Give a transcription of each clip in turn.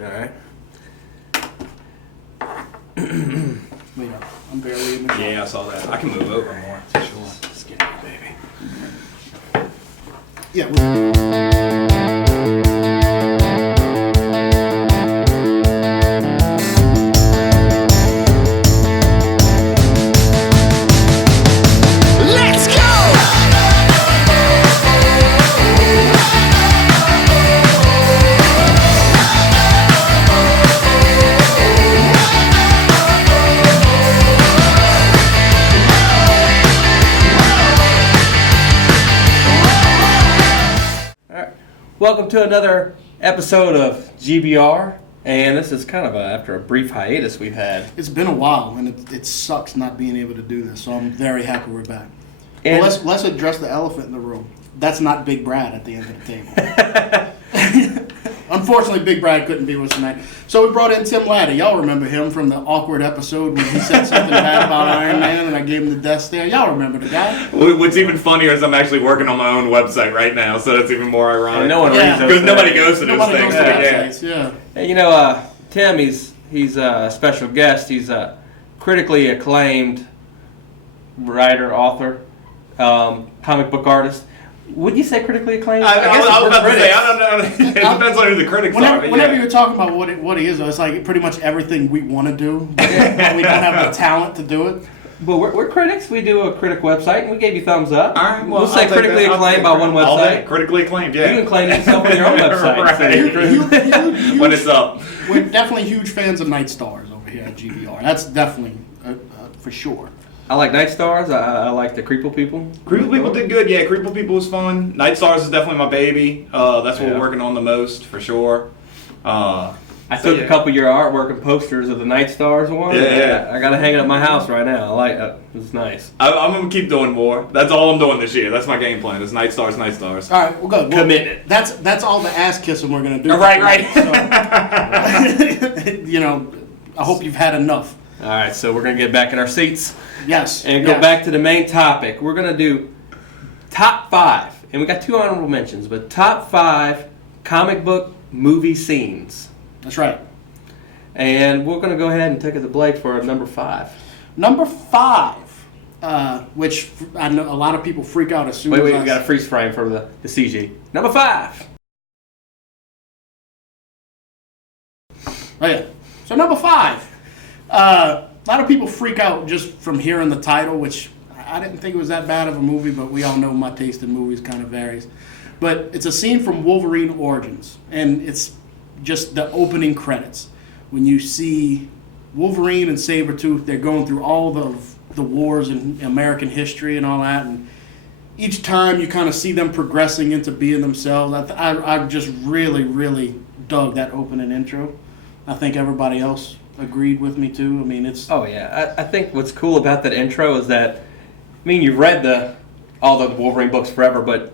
Alright. Wait up. I'm barely in the shot. Yeah, I saw that. I can move over more, for sure. Let's get it, baby. Yeah. Let's go! Alright. Welcome to another episode of GBR. And this is kind of after a brief hiatus we've had. It's been a while, and it sucks not being able to do this. So I'm very happy we're back. And Well, let's address the elephant in the room. That's not Big Brad at the end of the table. Unfortunately, Big Brad couldn't be with us tonight. So we brought in Tim Lattie. Y'all remember him from the awkward episode when he said something bad about Iron Man and I gave him the death stare? Y'all remember the guy? What's even funnier is I'm actually working on my own website right now, so that's even more ironic. no one Yeah. reads those Because nobody things. goes to those Nobody things. goes to Yeah. websites, yeah. Hey, you know, Tim, he's a special guest. He's a critically acclaimed writer, author, comic book artist. Would you say critically acclaimed? I was it's about for to say, critics. I don't know. It depends on who the critics are. But Whenever yeah. you're talking about what he is, it's like pretty much everything we want to do, but we don't have the talent to do it. But we're critics. We do a critic website, and we gave you thumbs up. All right, well, we'll say I'll take critically that. I'll acclaimed take by that. one All day. website. Critically acclaimed, yeah. You can claim yourself on your own website. Right. When it's up. We're definitely huge fans of Night Stars over here at GBR. That's definitely for sure. I like Night Stars. I like the Creeple People. Creeple People did good, yeah. Creeple People was fun. Night Stars is definitely my baby. That's what Yeah. we're working on the most, for sure. I took a couple of your artwork and posters of the Night Stars one. Yeah. I got to hang it at my house right now. I like it. It's nice. I'm going to keep doing more. That's all I'm doing this year. That's my game plan. Is Night Stars, Night Stars. All right, well, good. Well, Commitment. That's all the ass kissing we're gonna do. Right. So, you know, I hope you've had enough. All right, so we're going to get back in our seats Yes. and go yes. back to the main topic. We're going to do top 5. And we got 2 honorable mentions, but top 5 comic book movie scenes. That's right. And we're going to go ahead and take it to Blake for number 5. Number 5, which I know a lot of people freak out as soon Wait, as we got a freeze frame for the CG. Number 5. Oh yeah. So number 5. A lot of people freak out just from hearing the title, which I didn't think it was that bad of a movie, but we all know my taste in movies kind of varies. But it's a scene from Wolverine Origins, and it's just the opening credits. When you see Wolverine and Sabretooth, they're going through all the wars in American history and all that, and each time you kind of see them progressing into being themselves. I just really, really dug that opening intro. I think everybody else agreed with me too. I mean, it's Oh yeah, I think what's cool about that intro is that, I mean, you've read all the Wolverine books forever, but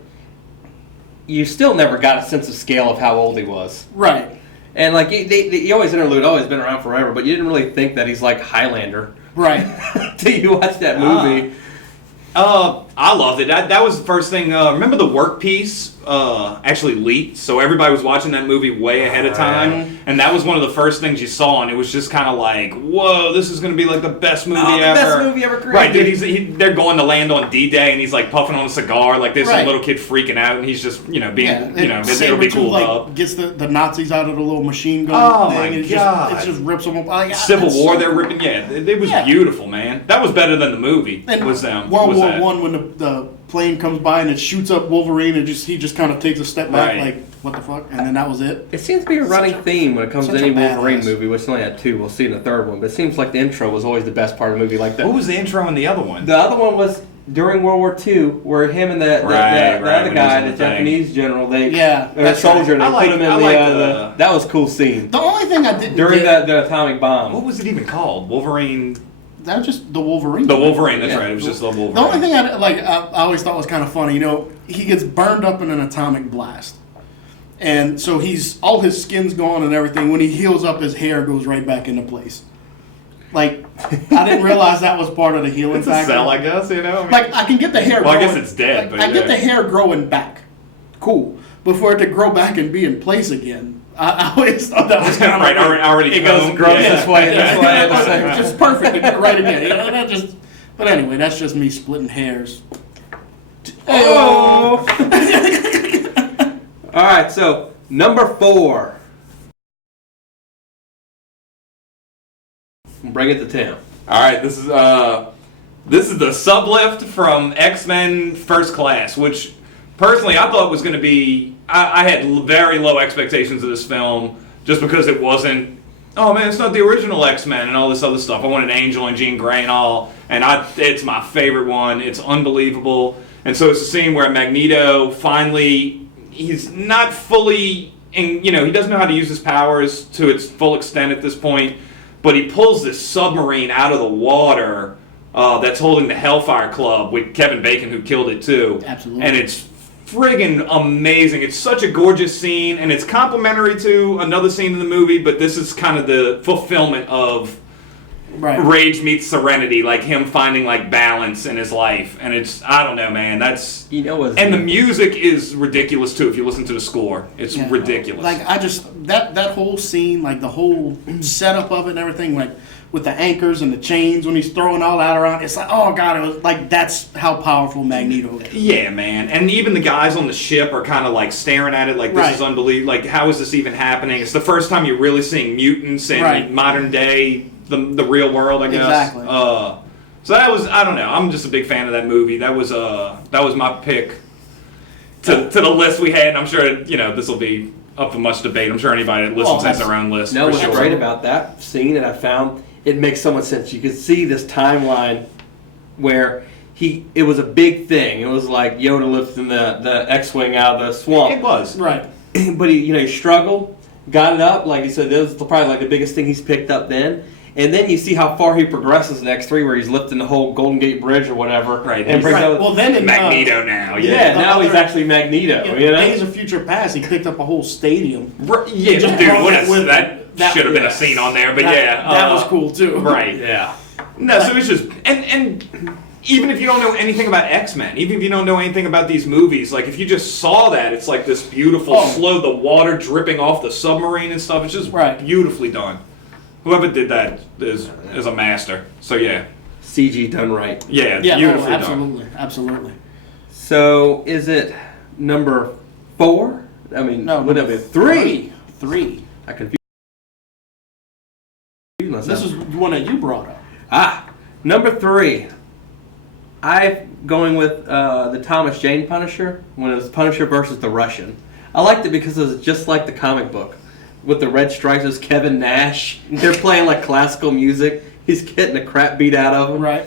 you still never got a sense of scale of how old he was. right. And like you always interlude, oh, he's been around forever, but you didn't really think that he's like Highlander Right. till you watch that movie. I loved it. That was the first thing. Remember the work piece actually leaked, so everybody was watching that movie way ahead of time, and that was one of the first things you saw, and it was just kind of like, whoa, this is going to be like the best movie Oh, the ever. best movie ever created. Right, dude, they're going to land on D-Day, and he's like puffing on a cigar, like there's Right. some little kid freaking out, and he's just, being, And it'll be Sabretooth, cool like, up. gets the Nazis out of the little machine gun Oh, thing. my and God. It just rips them up. Like, Civil it's War, so they're cool. ripping, it was Yeah. beautiful, man. That was better than the movie, And was them. World was War that. One, when the plane comes by and it shoots up Wolverine, and he just kind of takes a step back, Right. like, what the fuck? And then that was it. It seems to be a running theme when it comes to such any a Wolverine badass. movie, which only had 2. We'll see in the third one, but it seems like the intro was always the best part of the movie. Like that. What was the intro in the other one? The other one was during World War II, where him and the Right, other when he guy, was in the the thing. Japanese general, Yeah, or a that's soldier, right. they I put like- him in I like the- that was a cool scene. The only thing I didn't During get, the atomic bomb. What was it even called? Wolverine. that was just the Wolverine. The Wolverine, that's Yeah. right. It was just the Wolverine. The only thing I always thought was kind of funny, he gets burned up in an atomic blast. And so all his skin's gone and everything. When he heals up, his hair goes right back into place. Like, I didn't realize that was part of the healing It's a factor. cell, I guess, I mean, Like, I can get the hair Well, I growing. guess it's dead, but I get yeah. the hair growing back. Cool. But for it to grow back and be in place again, I always thought that was kind of Right, already It goes combed. gross Yeah. this way. That's why I had to say. It's just perfect to get right in there. You know, that just. But anyway, that's just me splitting hairs. Oh. All right, so number 4. Bring it to Tim. All right, this is the Sublift from X-Men First Class, which personally I thought was going to be. I had very low expectations of this film just because it wasn't. Oh man, it's not the original X-Men and all this other stuff. I wanted Angel and Jean Grey and all, and it's my favorite one. It's unbelievable. And so it's a scene where Magneto finally, he's not fully, he doesn't know how to use his powers to its full extent at this point, but he pulls this submarine out of the water that's holding the Hellfire Club with Kevin Bacon, who killed it too. Absolutely. And it's friggin' amazing. It's such a gorgeous scene, and it's complementary to another scene in the movie, but this is kind of the fulfillment of Rage meets Serenity, like him finding like balance in his life. And it's, I don't know, man, that's, and the music is ridiculous too if you listen to the score. It's ridiculous. Like, I just, that whole scene, like the whole setup of it and everything, like with the anchors and the chains when he's throwing all that around, it's like, oh god, it was like, that's how powerful Magneto is. Yeah, man. And even the guys on the ship are kind of like staring at it like, this is unbelievable. Like, how is this even happening? It's the first time you're really seeing mutants in modern day, the real world, I guess. Exactly. So that was, I don't know, I'm just a big fan of that movie. That was my pick to the list we had, and I'm sure, this will be up for much debate. I'm sure anybody that listens has their own list. No, what's sure. great about that scene that I found, it makes so much sense. You could see this timeline where it was a big thing. It was like Yoda lifting the X-Wing out of the swamp. It was. Right. But he struggled, got it up, like he said, that was probably like the biggest thing he's picked up then. And then you see how far he progresses in X3, where he's lifting the whole Golden Gate Bridge or whatever. Right. And brings out, well, then in Magneto now. Yeah, now he's actually Magneto. Days of Future Past, he picked up a whole stadium. Yeah, just dude, that should have been a scene on there, but that was cool too. Right. Yeah. No, so it's just and even if you don't know anything about X-Men, even if you don't know anything about these movies, like if you just saw that, it's like this beautiful slow, the water dripping off the submarine and stuff. It's just beautifully done. Whoever did that is a master. So yeah. CG done right. Yeah, beautifully done. Absolutely. So is it number 4? I mean, no, would that be 3? 3. I confused myself. This is one that you brought up. Number 3. I'm going with the Thomas Jane Punisher, when it was Punisher versus the Russian. I liked it because it was just like the comic book. With the red stripes, it's Kevin Nash. They're playing like classical music. He's getting the crap beat out of him. Right.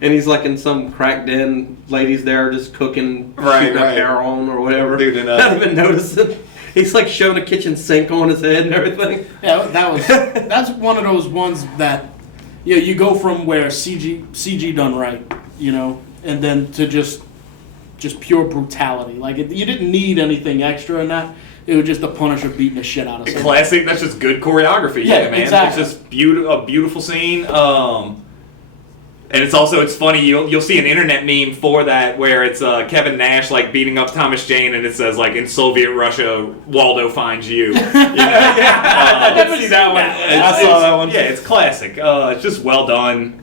And he's like in some crack den. Ladies there just cooking, shooting up heroin or whatever. Not even noticing. He's like showing a kitchen sink on his head and everything. Yeah, that's one of those ones that you go from where CG done right, and then to just pure brutality. Like you didn't need anything extra in that. It was just the Punisher beating the shit out of someone. Classic. That's just good choreography. Yeah, man. exactly. It's just a beautiful scene. And it's funny. You'll see an internet meme for that where it's Kevin Nash like beating up Thomas Jane, and it says like, in Soviet Russia, Waldo finds you. I didn't see that one. I saw that one. Yeah, it's classic. It's just well done.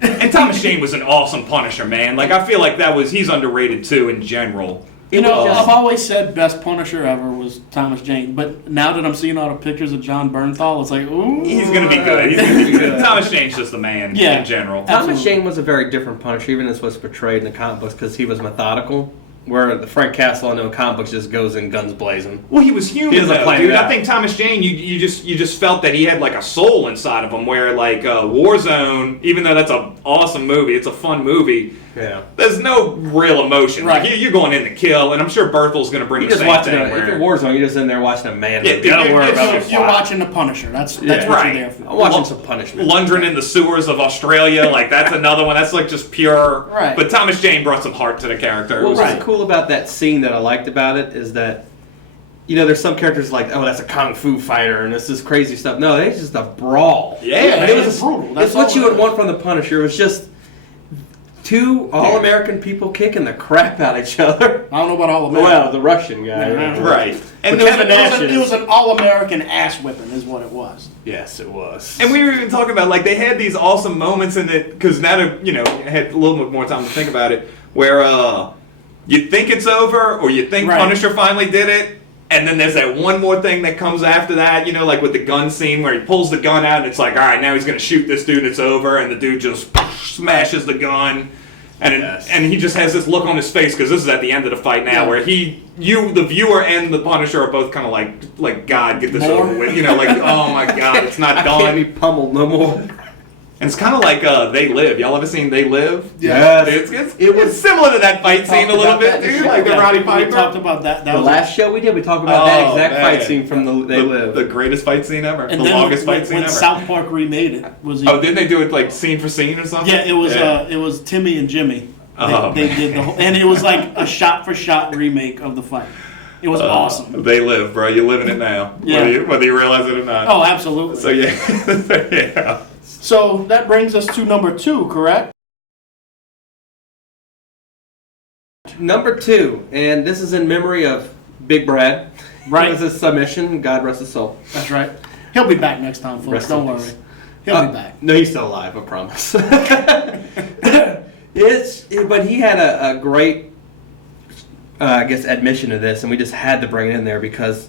And Thomas Jane was an awesome Punisher, man. Like I feel like he's underrated too in general. I've always said best Punisher ever was Thomas Jane, but now that I'm seeing all the pictures of John Bernthal, it's like, ooh. He's going to be good. He's going to be good. Thomas Jane's just the man in general. Thomas Jane was a very different Punisher, even as was portrayed in the comic books, because he was methodical. Where the Frank Castle, I know, in comic books just goes in guns blazing. Well, he was human, dude. I think Thomas Jane, you just felt that he had like a soul inside of him. Where like Warzone, even though that's an awesome movie, it's a fun movie. Yeah. There's no real emotion. Right. Like, you're going in to kill, and I'm sure Berthel's going to bring the same thing. If you're Warzone, you're just in there watching a man. You're watching the Punisher. That's what you're there for. I'm watching some punishment. Lundgren in the sewers of Australia, like that's another one. That's like just pure. Right. But Thomas Jane brought some heart to the character. What was cool about that scene that I liked about it is that, there's some characters like, oh, that's a kung fu fighter and it's this crazy stuff. No, it's just a brawl. Yeah, man, it was brutal. That's what you would want from the Punisher. It was just two all-American people kicking the crap out of each other. I don't know about all American. Well, the Russian guy. Yeah, right. And it was an all-American ass whipping, is what it was. Yes, it was. And we were even talking about, like, they had these awesome moments in it, because now that, I had a little bit more time to think about it, where you think it's over, or you think Punisher finally did it, and then there's that one more thing that comes after that, like with the gun scene, where he pulls the gun out, and it's like, all right, now he's going to shoot this dude, it's over, and the dude just smashes the gun. And he just has this look on his face, because this is at the end of the fight now, where the viewer and the Punisher are both kind of like God, get this over with. Like, oh my God, it's not done. I can't be pummeled no more. And it's kind of like They Live. Y'all ever seen They Live? Yes. It was similar to that fight scene a little bit, dude. Like the Roddy Piper. We talked about that. The last show we did, we talked about that exact fight scene from They Live. The greatest fight scene ever. And the longest fight scene ever. When South Park remade it, didn't they do it like scene for scene or something? Yeah, it was Timmy and Jimmy. They did the whole, and it was like a shot-for-shot remake of the fight. It was awesome. They Live, bro. You're living it now. Yeah. Whether you realize it or not. Oh, absolutely. So, yeah. So, that brings us to number 2, correct? Number 2, and this is in memory of Big Brad. Right. It was his submission. God rest his soul. That's right. He'll be back next time, folks. Rest Don't in worry. peace. He'll be back. No, he's still alive, I promise. But he had a great, admission to this, and we just had to bring it in there because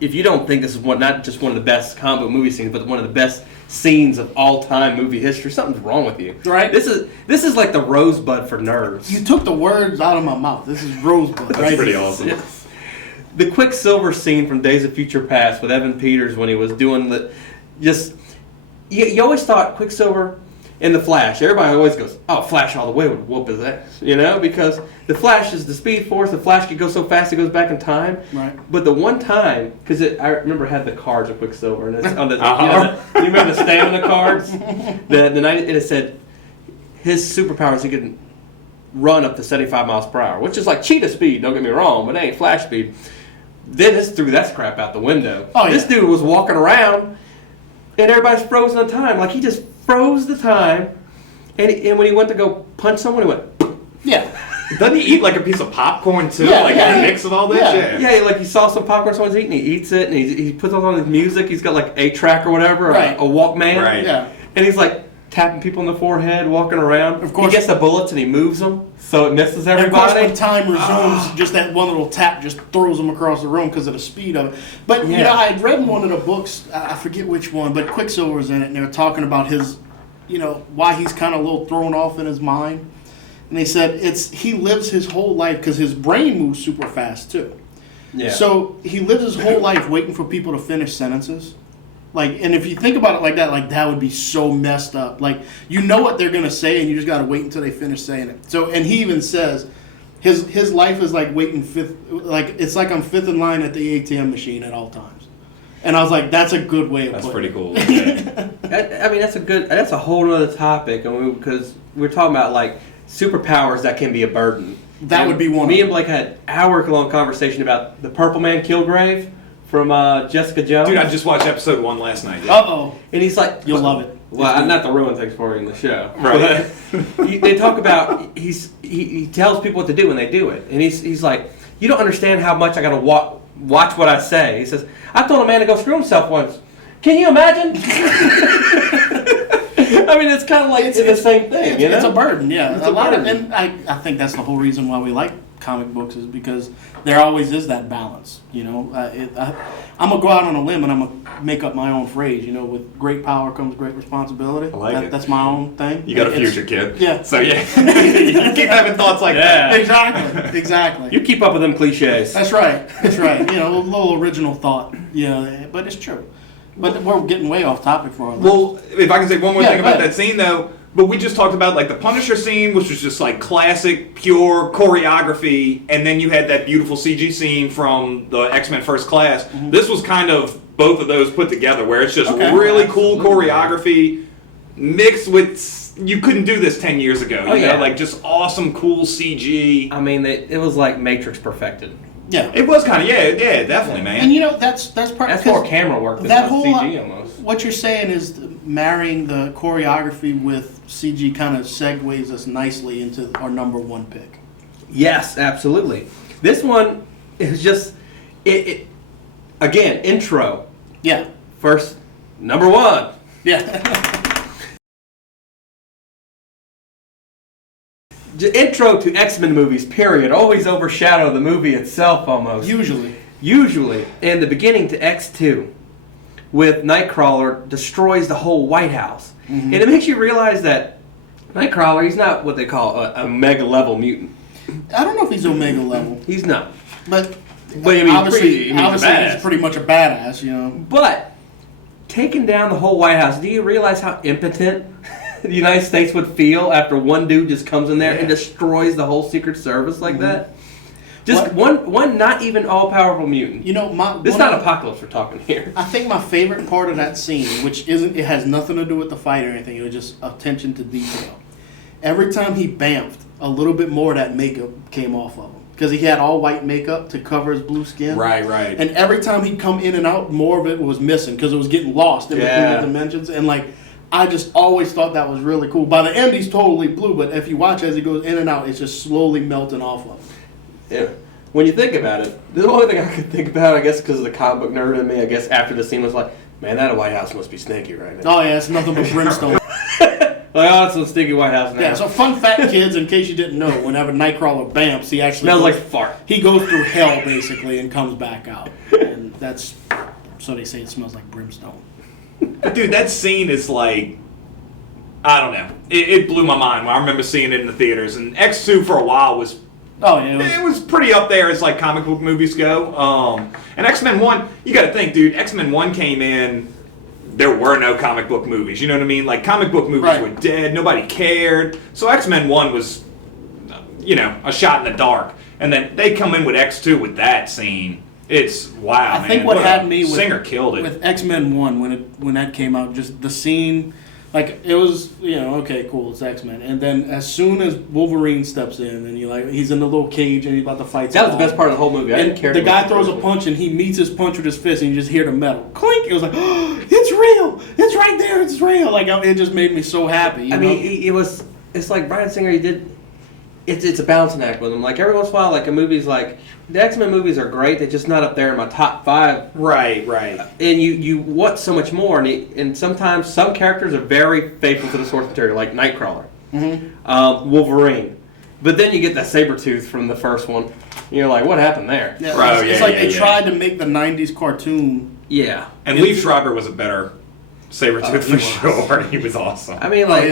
if you don't think this is not just one of the best comic book movie scenes, but one of the best scenes of all time movie history, something's wrong with you. Right. This is like the Rosebud for nerds. You took the words out of my mouth. This is Rosebud. That's pretty awesome. Yeah. The Quicksilver scene from Days of Future Past with Evan Peters when he was doing you always thought Quicksilver in the Flash, everybody always goes, oh, Flash all the way would whoop his ass, because the Flash is the Speed Force, the Flash can go so fast he goes back in time. Right. But the one time, because I remember it had the cards of Quicksilver, and it's on the, you remember the stamina cards? The night it said his superpowers, he could run up to 75 miles per hour, which is like cheetah speed, don't get me wrong, but it ain't Flash speed. Then this threw that crap out the window. Oh, yeah. This dude was walking around, and everybody's frozen in time. Like, he just froze the time, and when he went to go punch someone, he went, yeah. Doesn't he eat like a piece of popcorn too? Yeah, like a mix of all this shit? Yeah, like he saw some popcorn someone's eating, he eats it, and he puts on his music. He's got like 8-track or whatever, right. a Walkman. Right. Yeah. And he's like tapping people in the forehead, walking around. Of course. He gets the bullets and he moves them, so it misses everybody. And of course, when time resumes, just that one little tap just throws them across the room because of the speed of it. But, I had read in one of the books, I forget which one, but Quicksilver was in it, and they were talking about his, why he's kind of a little thrown off in his mind. And they said he lives his whole life, because his brain moves super fast, too. Yeah. So he lives his whole life waiting for people to finish sentences. And if you think about it like that would be so messed up. Like, you know what they're gonna say, and you just gotta wait until they finish saying it. So, and he even says, his life is like waiting it's like I'm fifth in line at the ATM machine at all times. And I was like, that's a good way of putting it. That's pretty cool. Yeah. That's a whole other topic, because we're talking about like superpowers that can be a burden. That would be one. Me and Blake had an hour-long conversation about the Purple Man Kilgrave from Jessica Jones. Dude, I just watched episode 1 last night. Yeah. Uh-oh. And he's like... You'll love it. Well, not to ruin things for you in the show. Right. They talk about... He tells people what to do when they do it. And he's like, you don't understand how much I got to watch what I say. He says, I told a man to go screw himself once. Can you imagine? I mean, it's kind of like it's the same thing. It's a burden, yeah. It's a burden. And I think that's the whole reason why we like comic books, is because there always is that balance. I'm gonna go out on a limb and I'm gonna make up my own phrase. With great power comes great responsibility. I like it. That's my own thing. You got a future, kid. Yeah. So yeah, you keep having thoughts like that. Exactly. You keep up with them cliches. That's right. A little original thought. But it's true. But we're getting way off topic for our list. Well, if I can say one more thing about go ahead. that scene, though, but we just talked about like the Punisher scene, which was just like classic, pure choreography, and then you had that beautiful CG scene from the X-Men First Class. Mm-hmm. This was kind of both of those put together, where it's just really cool choreography mixed with... You couldn't do this 10 years ago. Like just awesome, cool CG. I mean, it was like Matrix perfected. Yeah, it was kind of definitely, man. And that's part. That's more camera work than that whole CG almost. What you're saying is marrying the choreography with CG kind of segues us nicely into our number 1 pick. Yes, absolutely. This one is just Again, intro. Yeah. First, number one. Yeah. Intro to X-Men movies, period. Always overshadow the movie itself almost. Usually. And the beginning to X2 with Nightcrawler destroys the whole White House. Mm-hmm. And it makes you realize that Nightcrawler, he's not what they call a Omega level mutant. I don't know if he's Omega level. He's not. But I mean, obviously he's pretty much a badass, you know. But taking down the whole White House, do you realize how impotent the United States would feel after one dude just comes in there and destroys the whole Secret Service like that? Just one not even all-powerful mutant. You know, this is not Apocalypse we're talking here. I think my favorite part of that scene, which it has nothing to do with the fight or anything, it was just attention to detail. Every time he bamfed, a little bit more of that makeup came off of him. Because he had all white makeup to cover his blue skin. Right. And every time he'd come in and out, more of it was missing because it was getting lost in between the dimensions. And like, I just always thought that was really cool. By the end, he's totally blue, but if you watch as he goes in and out, it's just slowly melting off of him. Yeah. When you think about it, the only thing I could think about, I guess because of the comic book nerd in me, I guess after the scene was like, man, that White House must be stinky right now. Oh yeah, it's nothing but brimstone. Like, oh, it's a stinky White House now. Yeah, so fun fact, kids, in case you didn't know, whenever Nightcrawler bamps, he actually smells like fart. He goes through hell, basically, and comes back out. And that's, so they say it smells like brimstone. But dude, that scene is like, I don't know. It blew my mind. I remember seeing it in the theaters. And X2 for a while was... Oh, yeah, it was pretty up there as like comic book movies go. And X-Men 1, you got to think, dude, X-Men 1 came in, there were no comic book movies. You know what I mean? Like, comic book movies were dead. Nobody cared. So X-Men 1 was, you know, a shot in the dark. And then they come in with X2 with that scene. It's, wow, man. I think what had me with... Singer killed it. With X-Men 1, when that came out, just the scene... Like, it was, you know, okay, cool, it's X-Men. And then as soon as Wolverine steps in, and you're like, he's in the little cage and he's about to fight. That was the best part of the whole movie. I didn't care. The guy throws a punch and he meets his punch with his fist and you just hear the metal. Clink! It was like, oh, it's real! It's right there, it's real! Like, it just made me so happy. You know? Mean, it's like Bryan Singer, it's a balancing act with him. Like, every once in a while, like, a movie's like, the X-Men movies are great, they're just not up there in my top 5. Right. And you want so much more, and sometimes some characters are very faithful to the source material, like Nightcrawler, Wolverine. But then you get that Sabretooth from the first one, and you're like, what happened there? Yeah, it's like they tried to make the 90s cartoon. Yeah. And Liev Schreiber was a better Sabretooth for sure. He was awesome. I mean, like,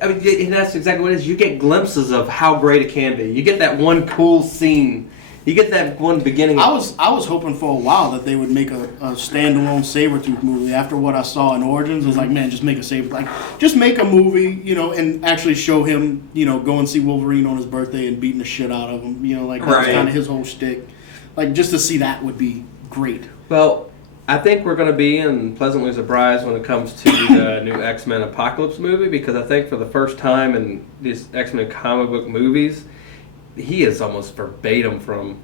and that's exactly what it is. You get glimpses of how great it can be. You get that one cool scene. You get that one beginning. I was hoping for a while that they would make a standalone Sabretooth movie. After what I saw in Origins, I was like, man, just make a just make a movie, you know, and actually show him, you know, go and see Wolverine on his birthday and beating the shit out of him. You know, like that's kind of his whole shtick. Like, just to see that would be great. Well, I think we're going to be pleasantly surprised when it comes to the new X-Men Apocalypse movie, because I think for the first time in these X-Men comic book movies, he is almost verbatim from...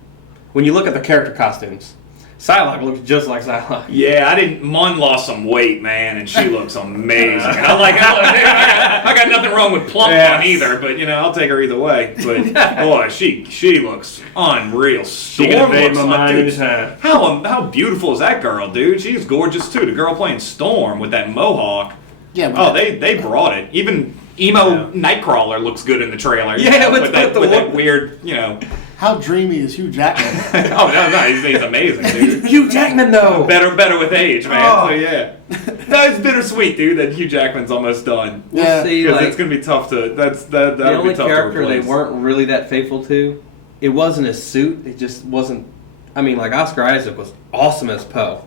When you look at the character costumes, Psylocke looks just like Psylocke. Yeah, Mon lost some weight, man, and she looks amazing. I got nothing wrong with plump Mon either, but, you know, I'll take her either way. But, boy, she looks unreal. Storm looks like, how beautiful is that girl, dude? She's gorgeous, too. The girl playing Storm with that mohawk. Yeah. They brought it. Even emo Nightcrawler looks good in the trailer. Yeah, with that weird, you know... How dreamy is Hugh Jackman? No, he's amazing, dude. Hugh Jackman, though. Better with age, man. Oh. So yeah, it's bittersweet, dude. That Hugh Jackman's almost done. We'll see. Like, it's gonna be tough to. The only character they weren't really that faithful to. It wasn't his suit. It just wasn't. I mean, like Oscar Isaac was awesome as Poe.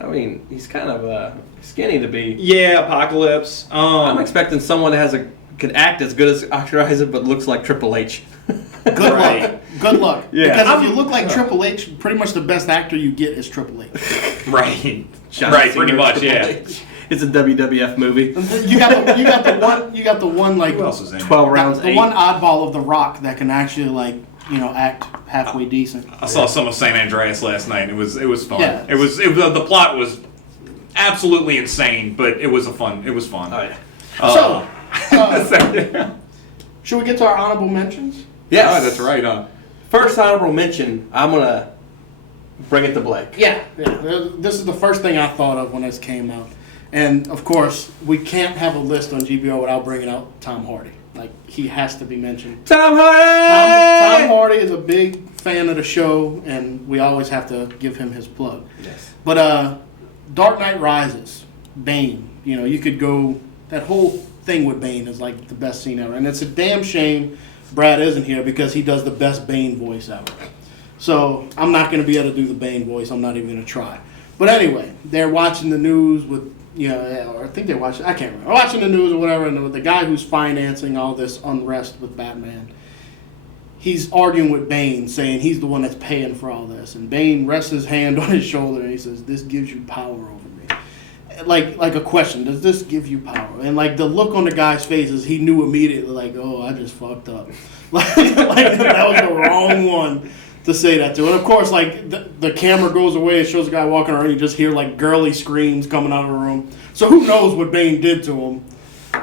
I mean, he's kind of skinny to be. Yeah, Apocalypse. I'm expecting someone that could act as good as Oscar Isaac, but looks like Triple H. Good luck. Yeah. Because if you look like Triple H, pretty much the best actor you get is Triple H. Right. John right. Cena, Pretty much. Triple H. It's a WWF movie. You got the one like who else is in 12 rounds. The one oddball of The Rock that can actually like, you know, act halfway decent. I saw some of San Andreas last night. It was fun. Yeah. The plot was absolutely insane, but it was fun. It was fun. Oh, yeah. Should we get to our honorable mentions? Yes. Oh, that's right, huh? First honorable mention, I'm going to Bring it to Blake. Yeah. This is the first thing I thought of when this came out. And, of course, we can't have a list on GBO without bringing out Tom Hardy. Like, he has to be mentioned. Tom Hardy! Tom Hardy is a big fan of the show, and we always have to give him his plug. Yes. But Dark Knight Rises, Bane, you could go, that whole thing with Bane is like the best scene ever. And it's a damn shame Brad isn't here because he does the best Bane voice ever. So I'm not going to be able to do the Bane voice. I'm not even going to try. But anyway, they're watching the news with, or I think they're watching, I can't remember, watching the news or whatever, and the guy who's financing all this unrest with Batman, he's arguing with Bane, saying he's the one that's paying for all this. And Bane rests his hand on his shoulder and he says, "This gives you power over me." Like a question, does this give you power? And like the look on the guy's face is he knew immediately, like, oh, I just fucked up. like that was the wrong one to say that to. And of course, like the camera goes away, it shows the guy walking around, you just hear like girly screams coming out of the room. So who knows what Bane did to him?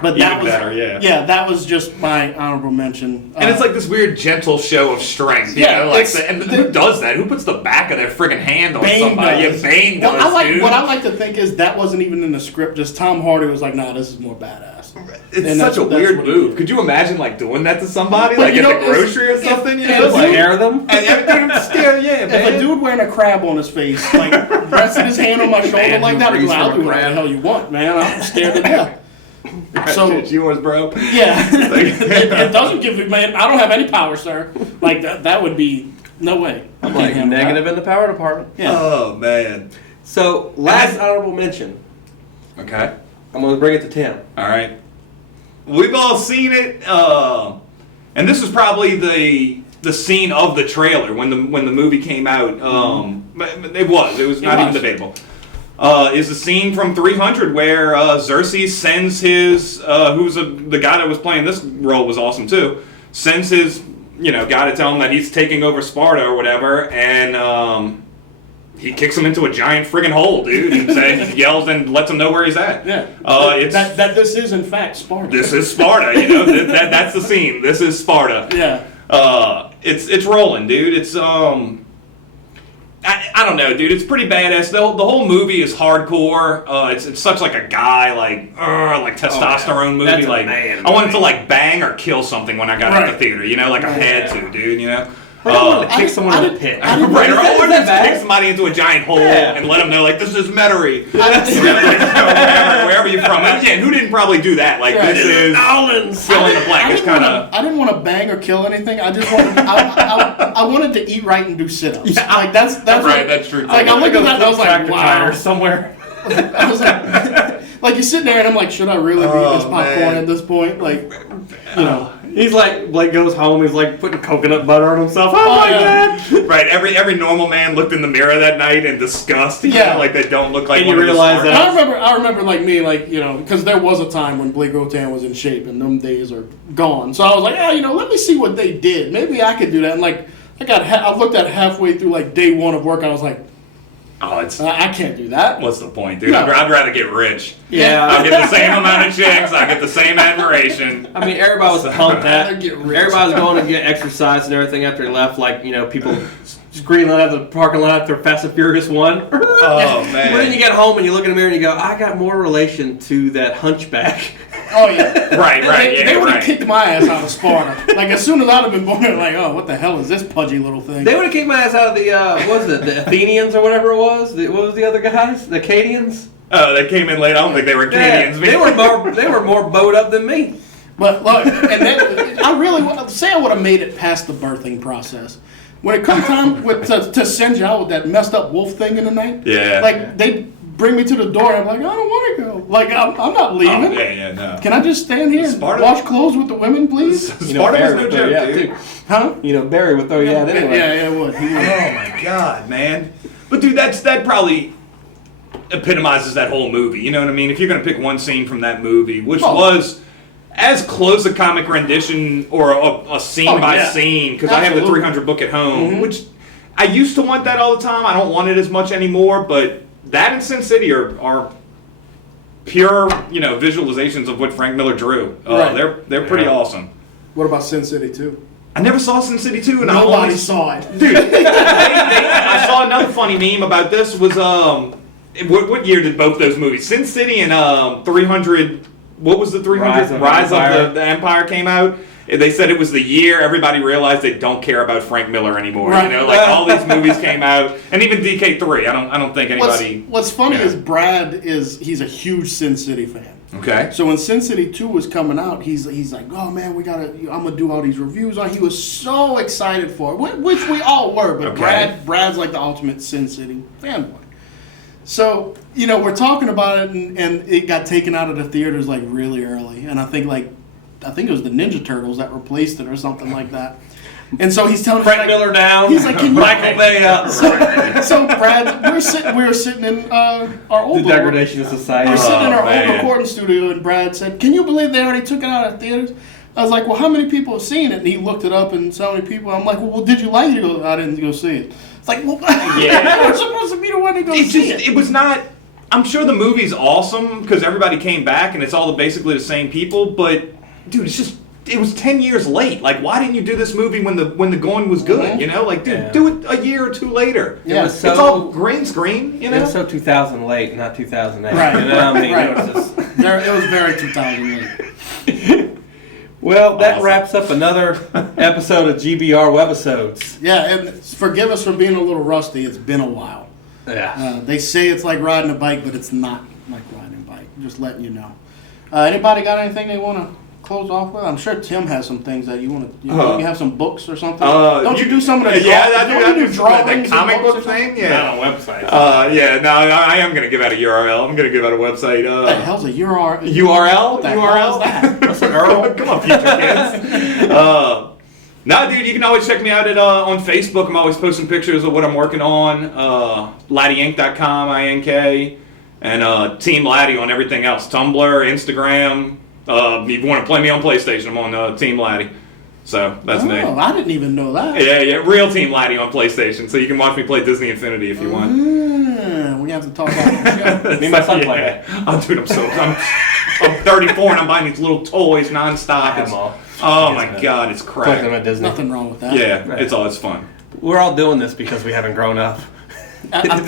But that was better, yeah. That was just my honorable mention. And it's like this weird gentle show of strength, and who does that? Who puts the back of their friggin' hand on Bane somebody? does. Yeah, Bane does, dude. What I like to think is that wasn't even in the script. Just Tom Hardy was like, "Nah, this is more badass." It's And such a that's weird what he move. did. Could you imagine like doing that to somebody, But like you at know, the grocery or something? Scare them? If a dude wearing a crab on his face, like resting his hand on my shoulder Man like who that, I'd be breathes like, I'll from a do whatever the crab. hell you want, man. I'm scared to death. So It's yours, bro. yeah, it doesn't give you, man. I don't have any power, sir. Like that would be no way. I'm like negative in the power department. Yeah. Oh man. So, last honorable mention. Okay. I'm going to bring it to Tim. All right. We've all seen it, and this is probably the scene of the trailer when the movie came out. It was not even debatable. Is the scene from 300 where Xerxes sends his the guy that was playing this role was awesome too, sends his guy to tell him that he's taking over Sparta or whatever, and he kicks him into a giant friggin' hole, dude, and yells and lets him know where he's at. Yeah. It's that this is in fact Sparta. This is Sparta, that's the scene. This is Sparta. Yeah. It's rolling, dude. It's I don't know, dude. It's pretty badass. The whole movie is hardcore. It's such like a guy like testosterone movie. That's a like man I wanted movie. to like bang or kill something when I got out of the theater. Like I had to, dude. I wanted to kick someone in the pit. Right, or I wanted to bad? kick somebody into a giant hole and let them know, like, this is Metairie. Wherever you're from. And who didn't probably do that? Like, this is Nolans. fill in the blank. It's kind of... I didn't want to bang or kill anything. I just wanted. I wanted to eat right and do sit-ups. Yeah, like that's right. That's true. Like I looked at that and I was like, Tractor wow. tire somewhere. I was like you're sitting there and I'm like, should I really be eating this popcorn at this point? Like, He's like, Blake goes home, he's like putting coconut butter on himself. Oh my God. Right, every normal man looked in the mirror that night in disgust. Like they don't look like And one you of the realize smart that- I remember like me, like, because there was a time when Blake Rotan was in shape and them days are gone. So I was like, let me see what they did. Maybe I could do that. And like, I looked at halfway through like day one of work, I was like, Oh, it's... I can't do that. What's the point, dude? No. I'd rather get rich. Yeah. I'll get the same amount of chicks. I get the same admiration. I mean, everybody was pumped that. Everybody Everybody was going to get exercise and everything after he left. Like, people screaming out of the parking lot after Fast and Furious 1. Oh, man. But then you get home and you look in the mirror and you go, I got more relation to that hunchback. Oh yeah. Right. They would have kicked my ass out of Sparta. Like as soon as I'd have been born, they're like, oh, what the hell is this pudgy little thing? They would have kicked my ass out of the, what was it, the Athenians or whatever it was? What was the other guys? The Acadians? Oh, they came in late. I don't think they were Canadians. Yeah, they were more bowed up than me. But look, and then I really say I would have made it past the birthing process. When it comes time to send you out with that messed up wolf thing in the night, Yeah. like they bring me to the door. I'm like, I don't want to go. Like I'm not leaving. No. Can I just stand here and Sparta- wash clothes with the women, please? Sparta was no joke, dude. Huh? Barry would throw you out anyway. Yeah, it would. He would. Oh my god, man! But dude, that probably epitomizes that whole movie. You know what I mean? If you're gonna pick one scene from that movie, which was as close a comic rendition or a scene by scene, because I have the Absolutely. 300 book at home, which I used to want that all the time. I don't want it as much anymore, but that and Sin City are pure, visualizations of what Frank Miller drew. Right. They're pretty awesome. What about Sin City 2? I never saw Sin City 2, and Nobody saw it. Dude, I saw another funny meme about this. Was what year did both those movies, Sin City and 300? What was the 300? Rise of the Empire came out. They said it was the year everybody realized they don't care about Frank Miller anymore. Right. You know, like all these movies came out, and even DK3. I don't think anybody. What's funny is Brad he's a huge Sin City fan. Okay. So when Sin City 2 was coming out, he's like, oh man, I'm gonna do all these reviews on. He was so excited for it, which we all were. But Okay. Brad's like the ultimate Sin City fanboy. So we're talking about it, and it got taken out of the theaters like really early, and I think it was the Ninja Turtles that replaced it or something like that. And so he's telling Frank Miller down. He's like, can you Michael Bay up. So Brad, we were sitting in our old The degradation of society. We're sitting in our man. old recording studio, and Brad said, "Can you believe they already took it out of theaters?" I was like, "Well, how many people have seen it?" And he looked it up, and so many people. I'm like, "Well, did you like it?" He goes, "I didn't go see it." It's like, well, Yeah. we're supposed to be the one to go see it. It was not. I'm sure the movie's awesome because everybody came back and it's all basically the same people. But dude, it was 10 years late. Like, why didn't you do this movie when the going was good? Mhm. You know, like, dude, Yeah. do it a year or two later. Yeah. It was so, It's all green screen. You it know. was so 2000 late, not 2008. Right. You know what I mean? Right. It was just... It was very 2008. Well, that Awesome. wraps up another episode of GBR Webisodes. Yeah, and forgive us for being a little rusty. It's been a while. Yeah. They say it's like riding a bike, but it's not like riding a bike. Just letting you know. Anybody got anything they want to close off with? I'm sure Tim has some things that you want to. You have some books or something. Don't you do some of the? Yeah, don't you do drawings that and comic books book or something? thing. Yeah. Not on websites. Yeah, no, I am gonna give out a URL. I'm gonna give out a website. What the hell's a URL? URL? What the hell URL? is that? What's an Earl? Come on, future kids. No, dude, you can always check me out on Facebook. I'm always posting pictures of what I'm working on. LattieInc.com, INK, and Team Lattie on everything else. Tumblr, Instagram. If you want to play me on PlayStation, I'm on Team Lattie. So that's me. Oh, I didn't even know that. Yeah, real Team Lattie on PlayStation. So you can watch me play Disney Infinity if you want. We have to talk about the show. Me and my son play that. Oh, dude, I'm 34 and I'm buying these little toys nonstop. I have them all. Oh my god, it's Play them crap. at Disney. Nothing wrong with that. Yeah, Right. it's fun. We're all doing this because we haven't grown up. I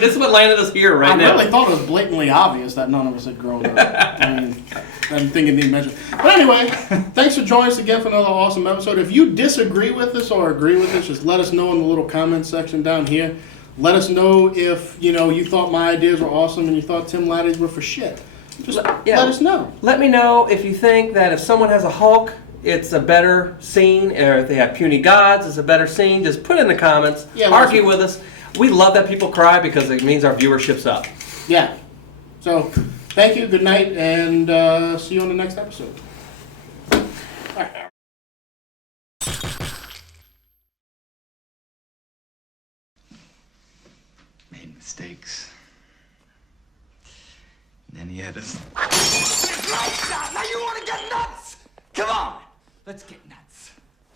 This is what landed us here right I now. really thought it was blatantly obvious that none of us had grown up. I mean, I didn't think it needed mention. But anyway, thanks for joining us again for another awesome episode. If you disagree with us or agree with us, just let us know in the little comment section down here. Let us know if you thought my ideas were awesome and you thought Tim Lattie's were for shit. Just let us know. Let me know if you think that if someone has a Hulk, it's a better scene, or if they have puny gods, it's a better scene. Just put it in the comments. Yeah, argue with us. We love that people cry because it means our viewership's up. Yeah. So, thank you, good night, and see you on the next episode. All right. Made mistakes. And then he had us. Now you want to get nuts? Come on, let's get nuts.